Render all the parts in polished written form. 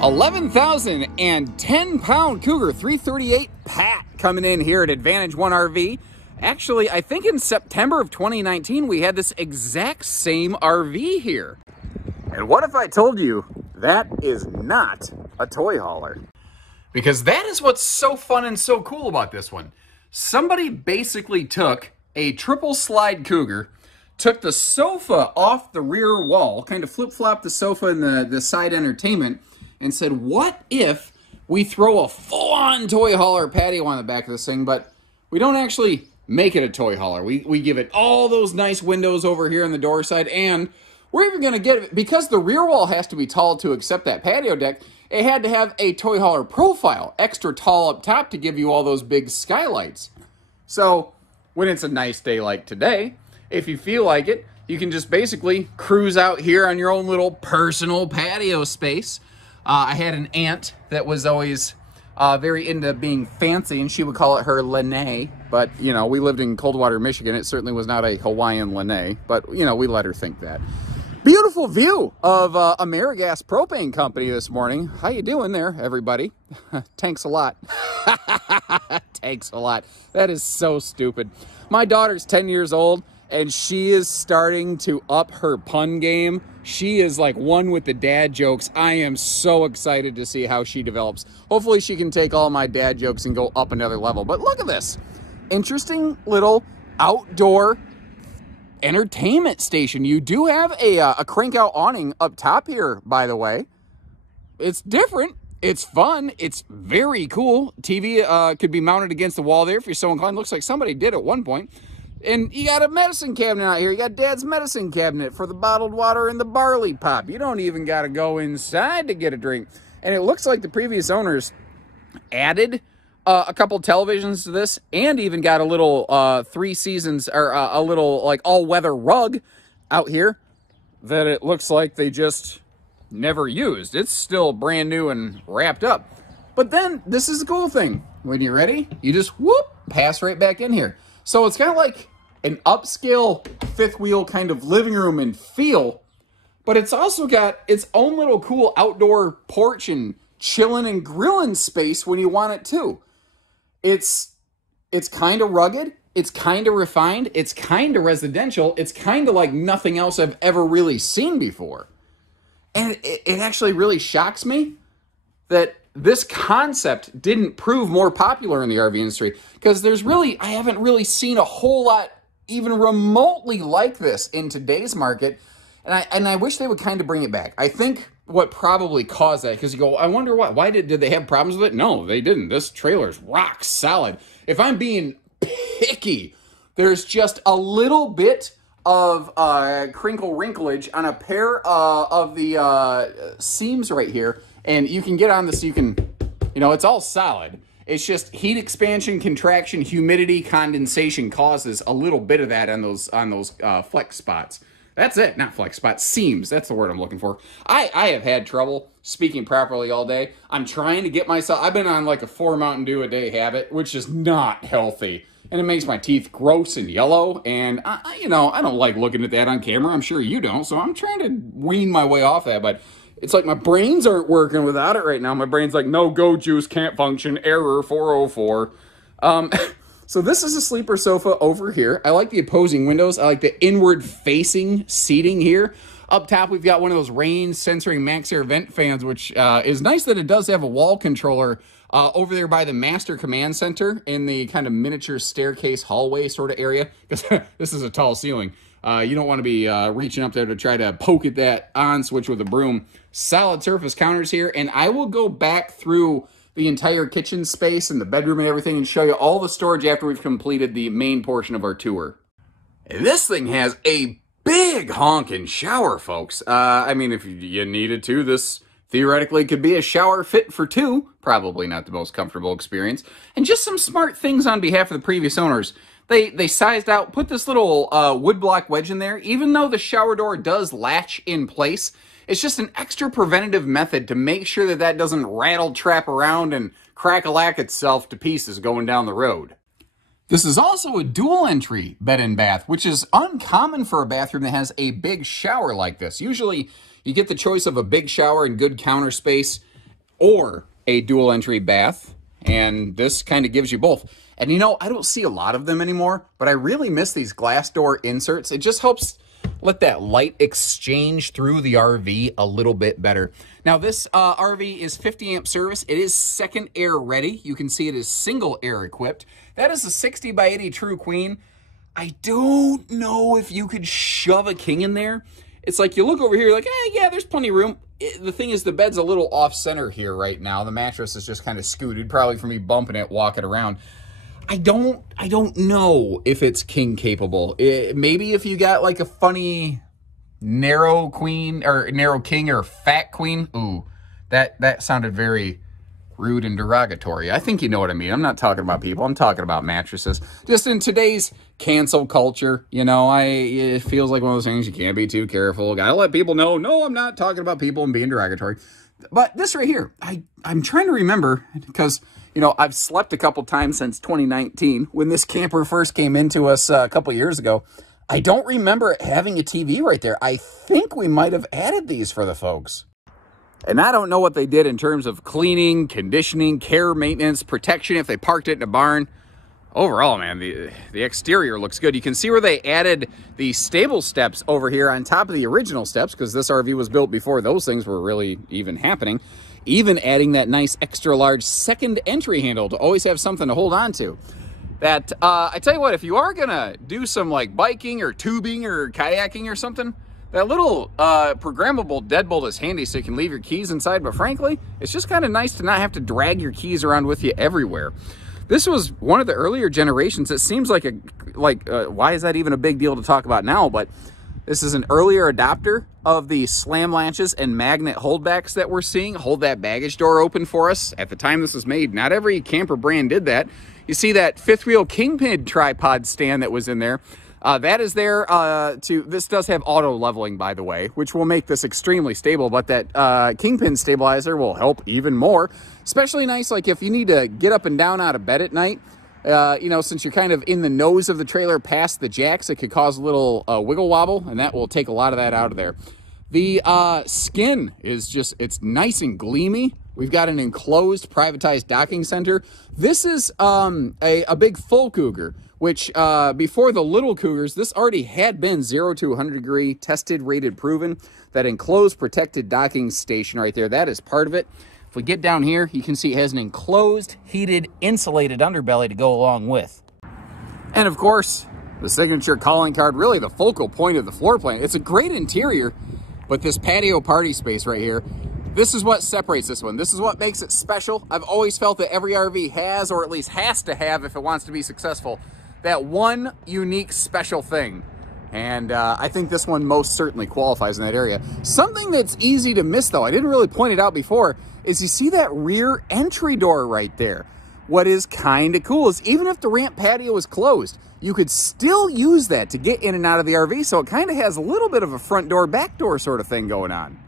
11,010-pound Cougar 338 Pat coming in here at Advantage 1 RV. Actually, I think in September of 2019, we had this exact same RV here. And what if I told you that is not a toy hauler? Because that is what's so fun and so cool about this one. Somebody basically took a triple slide Cougar, took the sofa off the rear wall, kind of flip-flopped the sofa and the side entertainment, and said, what if we throw a full-on toy hauler patio on the back of this thing, but we don't actually make it a toy hauler. We give it all those nice windows over here on the door side, and we're even going to get it, because the rear wall has to be tall to accept that patio deck, it had to have a toy hauler profile, extra tall up top to give you all those big skylights. So when it's a nice day like today, if you feel like it, you can just basically cruise out here on your own little personal patio space. I had an aunt that was always very into being fancy, and she would call it her lanai. But, you know, we lived in Coldwater, Michigan. It certainly was not a Hawaiian lanai, but, you know, we let her think that. Beautiful view of AmeriGas Propane Company this morning. How you doing there, everybody? Thanks a lot. Thanks a lot. That is so stupid. My daughter's 10 years old, and she is starting to up her pun game. She is like one with the dad jokes. I am so excited to see how she develops. Hopefully she can take all my dad jokes and go up another level. But look at this. Interesting little outdoor entertainment station. You do have a crank out awning up top here, by the way. It's different. It's fun. It's very cool. TV could be mounted against the wall there if you're so inclined. Looks like somebody did at one point. And you got a medicine cabinet out here. You got Dad's medicine cabinet for the bottled water and the barley pop. You don't even got to go inside to get a drink. And it looks like the previous owners added a couple televisions to this, and even got a little 3 seasons, or a little like all-weather rug out here that it looks like they just never used. It's still brand new and wrapped up. But then this is the cool thing. When you're ready, you just whoop, pass right back in here. So it's kind of like an upscale fifth wheel kind of living room and feel, but it's also got its own little cool outdoor porch and chilling and grilling space when you want it too. It's kind of rugged, it's kind of refined, it's kind of residential, it's kind of like nothing else I've ever really seen before. And it actually really shocks me that this concept didn't prove more popular in the RV industry, because I haven't really seen a whole lot even remotely like this in today's market. And I wish they would kind of bring it back. I think what probably caused that, because you go, I wonder why did they have problems with it? No, they didn't. This trailer's rock solid. If I'm being picky, there's just a little bit of crinkle wrinklage on a pair of the seams right here. And you can get on this, you can, you know, it's all solid. It's just heat expansion, contraction, humidity, condensation causes a little bit of that on those flex spots. That's it, not flex spots, seams. That's the word I'm looking for. I have had trouble speaking properly all day. I'm trying to get myself, I've been on like a 4 Mountain Dew a day habit, which is not healthy. And it makes my teeth gross and yellow. And, you know, I don't like looking at that on camera. I'm sure you don't. So I'm trying to wean my way off that. But it's like my brains aren't working without it right now. My brain's like, no go juice, can't function, error 404. So this is a sleeper sofa over here. I like the opposing windows. I like the inward facing seating here. Up top, we've got one of those rain censoring max air vent fans, which is nice that it does have a wall controller over there by the master command center in the kind of miniature staircase hallway sort of area, because this is a tall ceiling. You don't want to be reaching up there to try to poke at that on switch with a broom. Solid surface counters here, and I will go back through the entire kitchen space and the bedroom and everything and show you all the storage after we've completed the main portion of our tour. And this thing has a big honking shower, folks. I mean, if you needed to, this theoretically could be a shower fit for 2. Probably not the most comfortable experience. And just some smart things on behalf of the previous owners. They sized out, put this little woodblock wedge in there. Even though the shower door does latch in place, it's just an extra preventative method to make sure that that doesn't rattle trap around and crack-a-lack itself to pieces going down the road. This is also a dual entry bed and bath, which is uncommon for a bathroom that has a big shower like this. Usually you get the choice of a big shower and good counter space or a dual entry bath. And this kind of gives you both. And you know, I don't see a lot of them anymore, but I really miss these glass door inserts. It just helps let that light exchange through the RV a little bit better. Now this RV is 50 amp service. It is second air ready. You can see it is single air equipped. That is a 60 by 80 true queen. I don't know if you could shove a king in there. It's like you look over here, like, yeah, there's plenty of room. The thing is, the bed's a little off center here right now. The mattress is just kind of scooted, probably for me bumping it, walking around. I don't know if it's king capable. Maybe if you got like a funny narrow queen or narrow king or fat queen. Ooh, that sounded very rude and derogatory. I think you know what I mean. I'm not talking about people. I'm talking about mattresses. Just in today's cancel culture, you know, it feels like one of those things you can't be too careful. Gotta let people know, no, I'm not talking about people and being derogatory. But this right here, I'm trying to remember, because, you know, I've slept a couple times since 2019 when this camper first came into us a couple years ago. I don't remember having a TV right there. I think we might have added these for the folks. And I don't know what they did in terms of cleaning, conditioning, care, maintenance, protection if they parked it in a barn. Overall, man, the exterior looks good. You can see where they added the stable steps over here on top of the original steps, because this RV was built before those things were really even happening. Even adding that nice extra large second entry handle to always have something to hold on to. That, I tell you what, if you are gonna do some like biking or tubing or kayaking or something, that little programmable deadbolt is handy so you can leave your keys inside, but frankly, it's just kind of nice to not have to drag your keys around with you everywhere. This was one of the earlier generations. It seems like why is that even a big deal to talk about now? But this is an earlier adopter of the slam latches and magnet holdbacks that we're seeing. Hold that baggage door open for us. At the time this was made, not every camper brand did that. You see that fifth wheel kingpin tripod stand that was in there. That is there this does have auto leveling, by the way, which will make this extremely stable, but that kingpin stabilizer will help even more. Especially nice, like if you need to get up and down out of bed at night, you know, since you're kind of in the nose of the trailer past the jacks, it could cause a little wiggle wobble, and that will take a lot of that out of there. The skin is just, it's nice and gleamy. We've got an enclosed privatized docking center. This is a big full Cougar, which before the little Cougars, this already had been 0 to 100 degree tested, rated, proven. That enclosed protected docking station right there, that is part of it. If we get down here, you can see it has an enclosed, heated, insulated underbelly to go along with. And of course, the signature calling card, really the focal point of the floor plan. It's a great interior, but this patio party space right here, this is what separates this one. This is what makes it special. I've always felt that every RV has, or at least has to have if it wants to be successful, that one unique special thing. And I think this one most certainly qualifies in that area. Something that's easy to miss, though, I didn't really point it out before, is you see that rear entry door right there. What is kind of cool is even if the ramp patio is closed, you could still use that to get in and out of the RV, so it kind of has a little bit of a front door, back door sort of thing going on.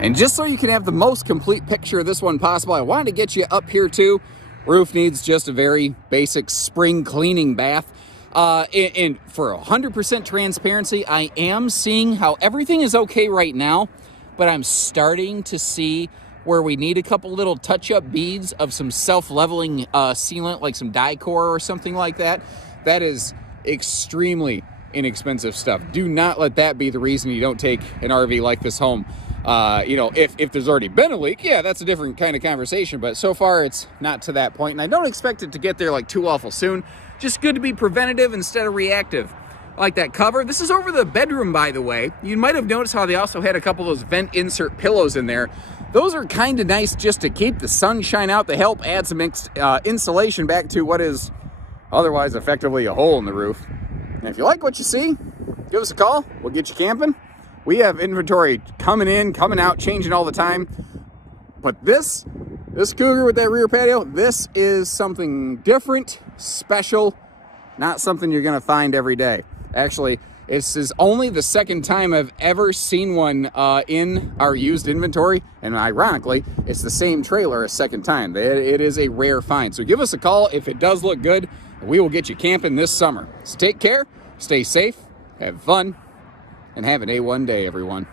And just so you can have the most complete picture of this one possible, I wanted to get you up here too. Roof needs just a very basic spring cleaning bath. And for 100% transparency, I am seeing how everything is okay right now, but I'm starting to see where we need a couple little touch-up beads of some self-leveling sealant, like some Dicor or something like that. That is extremely inexpensive stuff. Do not let that be the reason you don't take an RV like this home. You know, if there's already been a leak, yeah, that's a different kind of conversation, but so far it's not to that point, and I don't expect it to get there like too awful soon. Just good to be preventative instead of reactive. I like that cover. This is over the bedroom, by the way. You might have noticed how they also had a couple of those vent insert pillows in there. Those are kind of nice just to keep the sunshine out. They help add some insulation back to what is otherwise effectively a hole in the roof. And if you like what you see, give us a call. We'll get you camping. We have inventory coming in, coming out, changing all the time. But this Cougar with that rear patio, this is something different, special, not something you're gonna find every day. Actually, this is only the second time I've ever seen one in our used inventory, and ironically, it's the same trailer a second time. It is a rare find. So give us a call if it does look good, and we will get you camping this summer. So take care, stay safe, have fun, and have an A1 day, everyone.